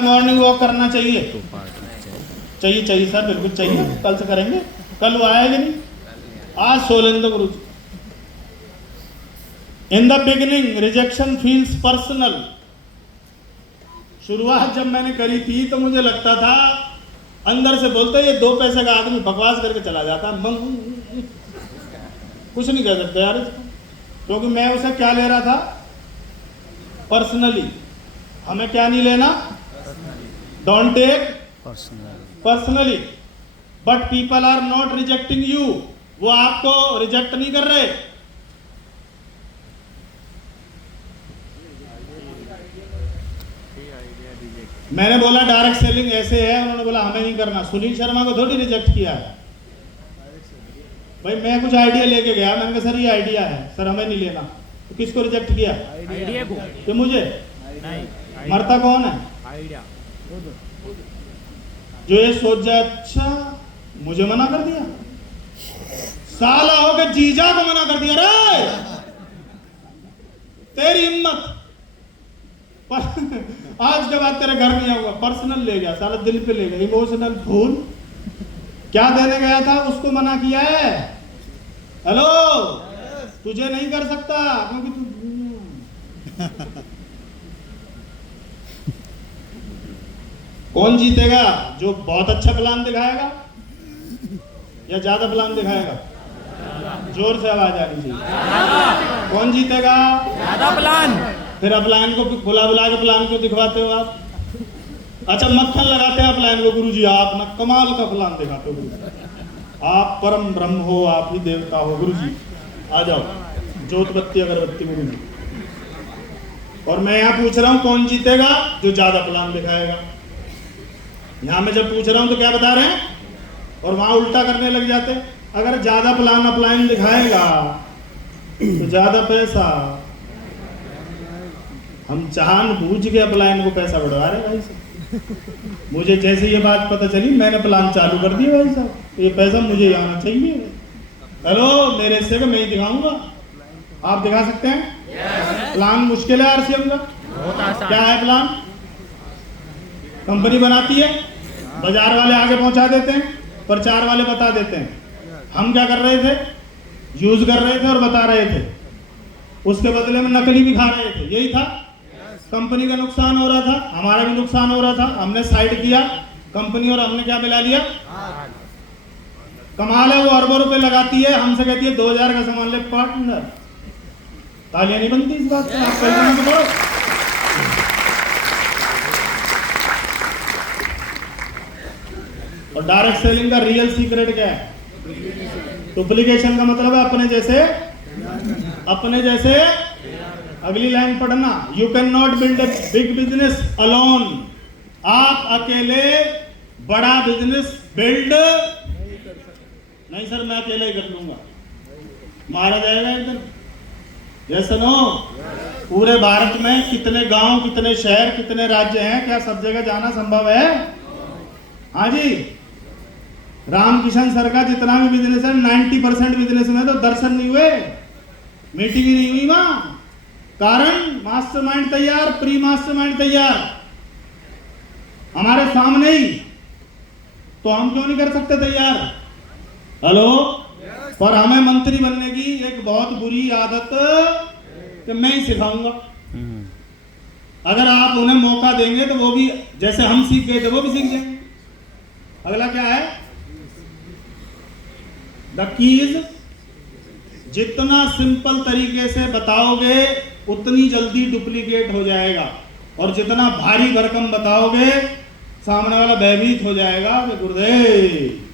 Morning walk करना चाहिए चाहिए चाहिए सर, बिल्कुल चाहिए। कल से करेंगे। कल वो आएगा नहीं, आज Solendra Guru ji. In the beginning rejection feels personal. शुरुआत जब मैंने करी थी तो मुझे लगता था, अंदर से बोलते ये 2 पैसे का आदमी बकवास करके चला जाता, कुछ नहीं कह सकते यार इसको, क्योंकि मैं उसे क्या ले रहा था, पर्सनली। हमें क्या नहीं लेना, don't take personally. But people are not rejecting you, वो आपको रिजेक्ट नहीं कर रहे। मैंने बोला डायरेक्ट सेलिंग ऐसे है, उन्होंने बोला हमें नहीं करना। सुनील शर्मा को थोड़ी रिजेक्ट किया है भाई, मैं कुछ आइडिया लेके गया, मैंने कहा सर ये आइडिया है, सर हमें नहीं लेना। तो किसको रिजेक्ट किया? आइडिया को। कि मुझे नहीं, मरता कौन है? आइडिया। जो ये सोच जाए अच्छा मुझे मना कर दिया, साला हो के जीजा को मना कर दिया रे, तेरी हिम्मत। आज के बाद तेरे घर नहीं आऊंगा। पर्सनल ले गया साला, दिल पे ले गया, इमोशनल भूल। क्या देने गया था उसको मना किया है। हेलो, तुझे नहीं कर सकता क्योंकि तू कौन जीतेगा? जो बहुत अच्छा प्लान दिखाएगा या ज्यादा प्लान दिखाएगा? जोर से आवाज आनी चाहिए। कौन जीतेगा? ज्यादा प्लान। फिर प्लान को बुला बुला के प्लान को दिखवाते हो आप। अच्छा मक्खन लगाते हैं प्लान को, गुरुजी आप ना कमाल का प्लान दिखाते हो गुरुजी, आप परम ब्रह्म हो, आप ही देवता हो गुरुजी, आ जाओ जोत बत्ती अगरबत्ती गुरुजी। और मैं यहाँ पूछ रहा हूँ कौन जीतेगा? जो ज्यादा प्लान दिखाएगा। यहाँ मैं जब पूछ रहा हूँ तो क्या बता रहे हैं, और वहां उल्टा करने लग जाते। अगर ज्यादा प्लान अपलाइन दिखाएगा तो ज्यादा पैसा। हम जानबूझ के अपलाइन को पैसा बढ़वा रहे भाई साहब। मुझे जैसे ये बात पता चली मैंने प्लान चालू कर दिया भाई साहब, ये पैसा मुझे आना चाहिए। हेलो, मेरे से मैं ही दिखाऊंगा, आप दिखा सकते हैं? प्लान मुश्किल है आरसीएम का। क्या है प्लान? कंपनी बनाती है, बाजार वाले आगे पहुंचा देते हैं, प्रचार वाले बता देते हैं। हम क्या कर रहे थे? यूज कर रहे थे और बता रहे थे, उसके बदले में नकली भी खा रहे थे। यही था। कंपनी का नुकसान हो रहा था, हमारा भी नुकसान हो रहा था। हमने साइड किया कंपनी और हमने क्या मिला लिया? कमाल है, वो अरबों रुपए लगाती है, हमसे कहती है 2000 का सामान ले पार्टनर। तालियां नहीं बनती इस बात से, आप कहीं तो बोलो। और डायरेक्ट सेलिंग का रियल सीक्रेट क्या है? डुप्लीकेशन का मतलब है अपने जैसे। अगली लाइन पढ़ना, you can not build a big business alone. आप अकेले बड़ा बिजनेस बिल्ड नहीं। सर मैं अकेले ही कर लूंगा, मारा जाएगा इधर। Yes no? पूरे भारत में कितने गांव, कितने शहर, कितने राज्य हैं? क्या सब जगह जाना संभव है? हाँ जी। रामकिशन सर का जितना भी बिजनेस है 90% बिजनेस में तो दर्शन नहीं हुए, मीटिंग ही नहीं हुई वहां। कारण मास्टरमाइंड तैयार, प्री मास्टरमाइंड तैयार हमारे सामने ही, तो हम क्यों नहीं कर सकते तैयार? हेलो। पर हमें मंत्री बनने की एक बहुत बुरी आदत कि मैं ही सिखाऊंगा। अगर आप उन्हें मौका देंगे तो वो भी जैसे हम सीख गए थे वो भी सीख जाएंगे। अगला क्या है? द कीज, जितना सिंपल तरीके से बताओगे उतनी जल्दी डुप्लीकेट हो जाएगा, और जितना भारी भरकम बताओगे सामने वाला भयभीत हो जाएगा कि गुरुदेव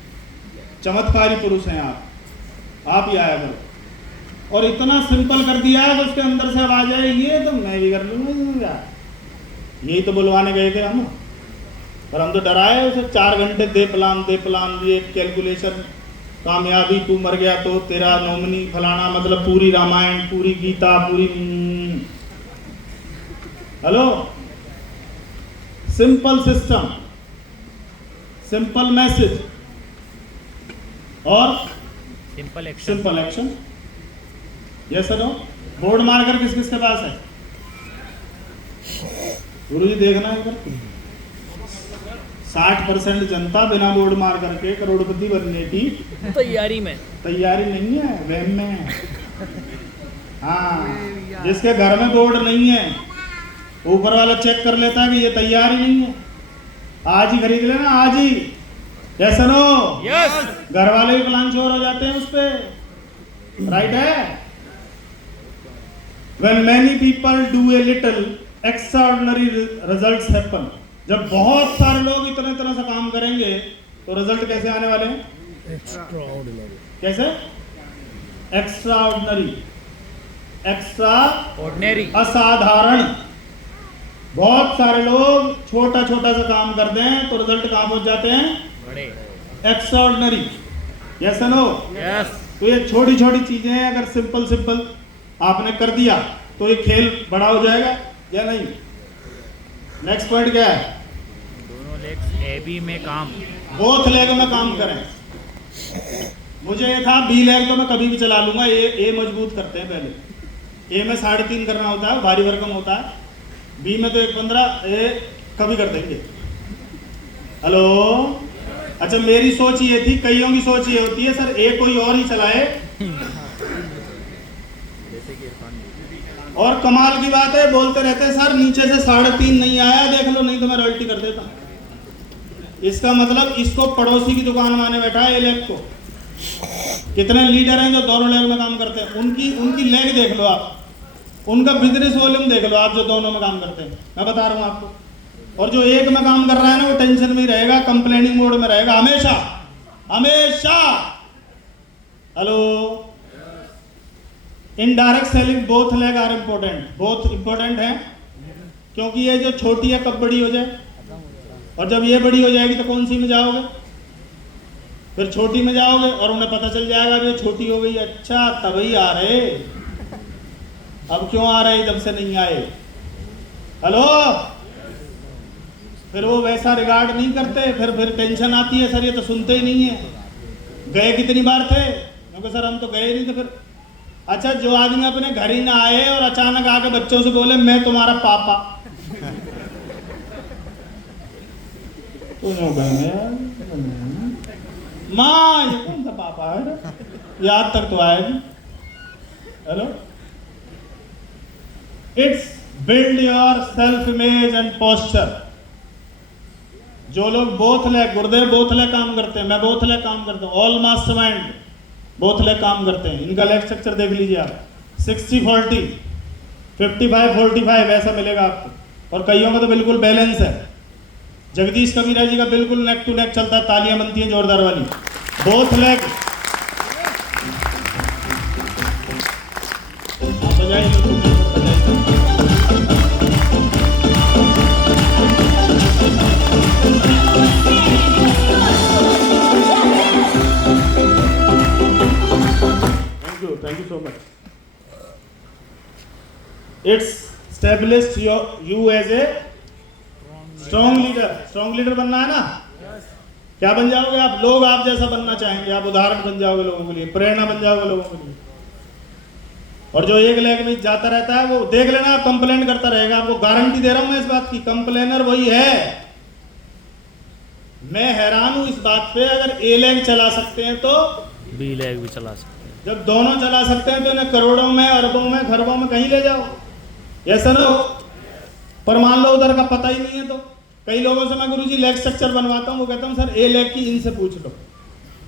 चमत्कारी पुरुष हैं आप ही आया करो। और इतना सिंपल कर दिया है तो उसके अंदर से आवाज आए, ये तो मैं भी कर लूंगा। यही तो बुलवाने गए थे हम, पर हम तो डराए उसे। 4 घंटे दे प्लान, ये कैलकुलेशन, कामयाबी, तू मर गया तो तेरा नॉमिनी फलाना, मतलब पूरी रामायण, पूरी गीता, पूरी। Hello, simple system, simple message और simple action. Yes no? Board marker किस किस के पास है? गुरु जी देखना है इधर। 60% जनता बिना बोर्ड मार करके करोड़पति बनने की तैयारी में तैयारी नहीं है, वहम में है। हाँ, जिसके घर में बोर्ड नहीं है ऊपर वाला चेक कर लेता है कि ये तैयार ही नहीं है, आज ही खरीद लेना, आज ही। जैसा नो यस घर वाले भी प्लान चोर हो जाते हैं उस पे, राइट है। When many people do a little, extraordinary results happen. जब बहुत सारे लोग इतने तरह से काम करेंगे तो रिजल्ट कैसे आने वाले हैं? कैसे? एक्स्ट्राऑर्डिनरी, एक्स्ट्रा ऑर्डिनरी असाधारण। बहुत सारे लोग छोटा छोटा सा काम करते हैं तो रिजल्ट कहाँ पहुंच जाते हैं? बड़े एक्स्ट्राऑर्डिनरी। Yes no? यस तो ये छोटी छोटी चीजें हैं, अगर सिंपल सिंपल आपने कर दिया तो ये खेल बड़ा हो जाएगा या नहीं? नेक्स्ट पॉइंट क्या है? दोनों लेग्स ए बी में काम बोथ लेग में काम करें। मुझे ये था बी लेग तो मैं कभी भी चला लूंगा, ए मजबूत करते हैं पहले। ए में 3.5 करना होता है, भारी भरकम होता है। बी में तो 1.15, ए कभी कर देंगे। हेलो, अच्छा मेरी सोच ये थी, कईयों की सोच ये होती है सर ए कोई और ही चलाए। और कमाल की बात है, बोलते रहते हैं सर नीचे से 3.5 नहीं आया, देख लो नहीं तो मैं रॉयल्टी कर देता। इसका मतलब इसको पड़ोसी की दुकान में आने बैठा है ए लेग को। कितने लीडर हैं जो दोनों लेग में काम करते हैं, उनकी लेग देख लो आप, उनका बिजनेस वॉल्यूम देख लो आप जो दोनों में काम करते हैं, मैं बता रहा हूं आपको। और जो एक में काम कर रहा है ना वो टेंशन में ही रहेगा, कंप्लेनिंग मोड में रहेगा हमेशा हमेशा। Hello, indirect selling both leg are important, both important है, क्योंकि ये जो छोटी है कब बड़ी हो जाए, और जब ये बड़ी हो जाएगी तो कौन सी में जाओगे? फिर छोटी में जाओगे और उन्हें पता चल जाएगा कि छोटी हो गई। अच्छा तभी आ रहे, अब क्यों आ रहे जब से नहीं आए? हेलो, फिर वो वैसा रिगार्ड नहीं करते, फिर टेंशन आती है सर ये तो सुनते ही नहीं है, गए कितनी बार थे? क्योंकि सर हम तो गए नहीं थे। फिर अच्छा, जो आदमी अपने घर ही ना आए और अचानक आके बच्चों से बोले मैं तुम्हारा पापा, तो माँ ये कौन सा पापा है? याद तक तो आएगी। Hello, it's build your self image and posture. जो लोग बोथ लेग, गुरुदेव बोथ लेग काम करते हैं, मैं बोथ लेग काम करता हूँ, ऑल मास्टरमाइंड बोथ लेग काम करते हैं। इनका लेग स्ट्रक्चर देख लीजिए आप, 60-40, 55-45 ऐसा मिलेगा आपको। और कईयों का तो बिल्कुल बैलेंस है। जगदीश कबीरा जी का बिल्कुल नेक टू नेक चलता है, तालियां बनती हैं जोरदार वाली। Both leg thank you so much. It's established you as a strong leader. Strong leader बनना है ना? क्या बन जाओगे आप? लोग आप जैसा बनना चाहेंगे, आप उदाहरण बन जाओगे लोगों के लिए, प्रेरणा बन जाओगे लोगों के लिए। और जो एक लेग में जाता रहता है वो देख लेना, आप कंप्लेंट करता रहेगा, आपको गारंटी दे रहा हूं मैं इस बात की, कंप्लेनर वही है। मैं हैरान हूं इस बात पे, अगर ए लेग चला सकते हैं तो बी लेग भी चला सकते हैं। जब दोनों चला सकते हैं तो इन्हें करोड़ों में, अरबों में, खरबों में कहीं ले जाओ, ऐसा ना हो। पर मान लो उधर का पता ही नहीं है तो कई लोगों से मैं गुरुजी लेग स्ट्रक्चर बनवाता हूँ, वो कहता हूँ सर ए लेग की इनसे पूछ लो।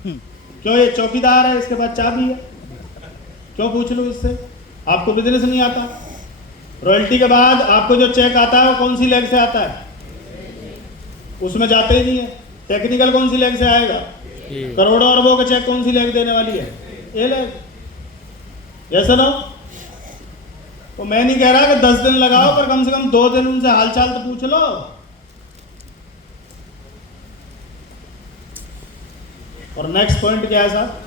क्यों? ये चौकीदार है, इसके बाद चाबी है, क्यों पूछ लो इससे? आपको बिजनेस नहीं आता। रॉयल्टी के बाद आपको जो चेक आता है वो कौन सी लेग से आता है? उसमें जाते ही नहीं है। टेक्निकल कौन सी लेग से आएगा? करोड़ों अरबों का चेक कौन सी लेग देने वाली है? ए लेग। ऐसा ना? तो मैं नहीं कह रहा कि 10 दिन लगाओ, पर कम से कम 2 दिन उनसे हालचाल तो पूछ लो। और नेक्स्ट पॉइंट क्या है साहब?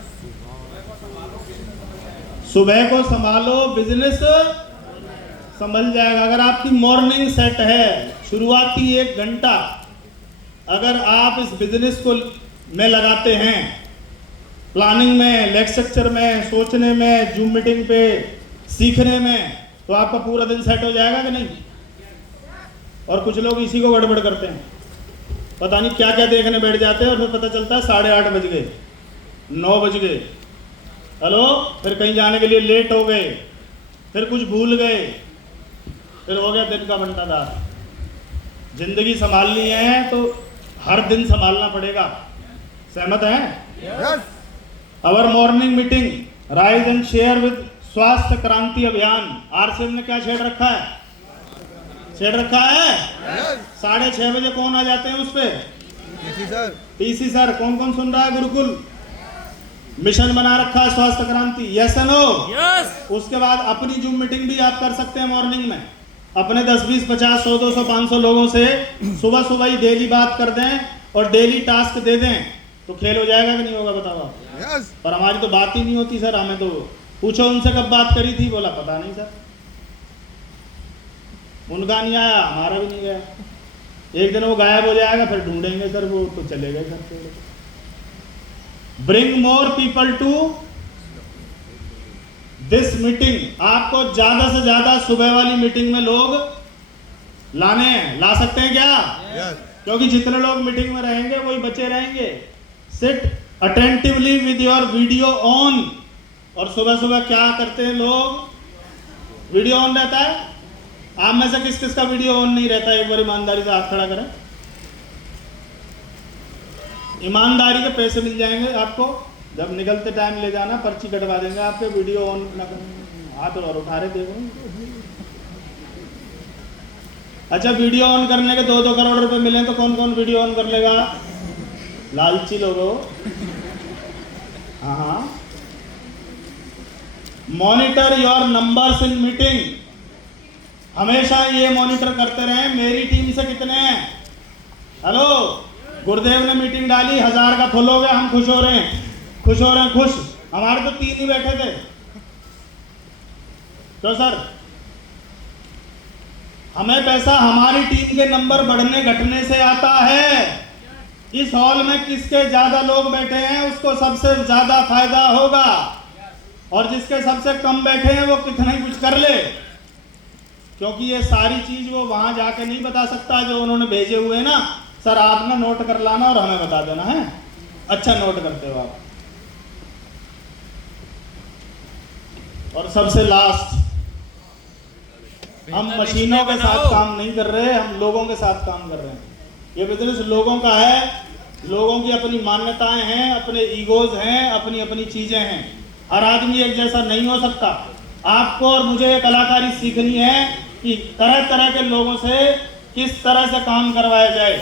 सुबह को संभालो, बिजनेस संभल जाएगा। अगर आपकी मॉर्निंग सेट है, शुरुआती 1 घंटा अगर आप इस बिजनेस को में लगाते हैं, प्लानिंग में, लेग स्ट्रक्चर में, सोचने में, जूम मीटिंग पे सीखने में, तो आपका पूरा दिन सेट हो जाएगा कि नहीं? और कुछ लोग इसी को गड़बड़ करते हैं। पता नहीं क्या क्या देखने बैठ जाते हैं और फिर पता चलता है 8:30 बज गए, 9 बज गए, हेलो, फिर कहीं जाने के लिए लेट हो गए, फिर कुछ भूल गए, फिर हो गया दिन का बंटाधार। जिंदगी संभालनी है तो हर दिन संभालना पड़ेगा। सहमत हैं? Yes our morning meeting rise and share with स्वास्थ्य क्रांति अभियान। आरसीएम ने क्या छेड़ रखा है? छेड़ रखा है। यस 6:30 बजे कौन आ जाते हैं उस पे? TC sir TC sir. कौन कौन सुन रहा है? गुरुकुल मिशन बना रखा है स्वास्थ्य क्रांति। Yes and no? यस। उसके बाद अपनी जूम मीटिंग भी आप कर सकते हैं मॉर्निंग में। अपने 10, 20, 50, 100, 200, 500 लोगों से सुबह सुबह ही डेली बात कर दें और डेली टास्क दे दें तो खेल हो जाएगा कि नहीं होगा? बताओ आप। यस पर हमारी तो बात ही नहीं होती सर। हमें तो पूछो उनसे कब बात करी थी, बोला पता नहीं सर। उनका नहीं आया, हमारा भी नहीं गया। एक दिन वो गायब हो जाएगा, फिर ढूंढेंगे सर, वो तो चले गए sir. Bring more people to this meeting. आपको ज्यादा से ज्यादा सुबह वाली मीटिंग में लोग लाने हैं। ला सकते हैं क्या? यस क्योंकि जितने लोग मीटिंग में रहेंगे वही बचे रहेंगे। Sit attentively with your video on. और सुबह सुबह क्या करते हैं लोग? वीडियो ऑन रहता है। आप में से किस किस का वीडियो ऑन नहीं रहता? एक बार ईमानदारी से हाथ खड़ा करें। ईमानदारी के पैसे मिल जाएंगे आपको। जब निकलते टाइम ले जाना, पर्ची कटवा देंगे आपके। वीडियो ऑन ना करें, हाथ और उठा रहे देखो। अच्छा, वीडियो ऑन करने के 2-2 करोड़ रुपए मिले तो कौन कौन वीडियो ऑन कर लेगा? लालची लोगों। हाँ, monitor your numbers in meeting. हमेशा ये मॉनिटर करते रहें मेरी टीम से कितने हैं। हेलो, गुरुदेव ने मीटिंग डाली, 1000 का फुल हो गया, हम खुश हो रहे हैं, खुश हो रहे हैं, खुश। हमारे तो 3 ही बैठे थे। तो सर, हमें पैसा हमारी टीम के नंबर बढ़ने घटने से आता है। इस हॉल में किसके ज्यादा लोग बैठे हैं उसको सबसे ज्यादा फायदा होगा, और जिसके सबसे कम बैठे हैं वो कितना ही कुछ कर ले, क्योंकि ये सारी चीज वो वहां जाके नहीं बता सकता जो उन्होंने भेजे हुए हैं ना। सर आप ना नोट कर लाना और हमें बता देना है। अच्छा नोट करते हो आप। और सबसे लास्ट, हम मशीनों के साथ काम नहीं कर रहे, हम लोगों के साथ काम कर रहे हैं। ये बिजनेस लोगों का है। लोगों की अपनी मान्यताएं हैं, अपने ईगोज हैं, अपनी अपनी चीजें हैं। हर आदमी एक जैसा नहीं हो सकता। आपको और मुझे ये कलाकारी सीखनी है कि तरह तरह के लोगों से किस तरह से काम करवाया जाए।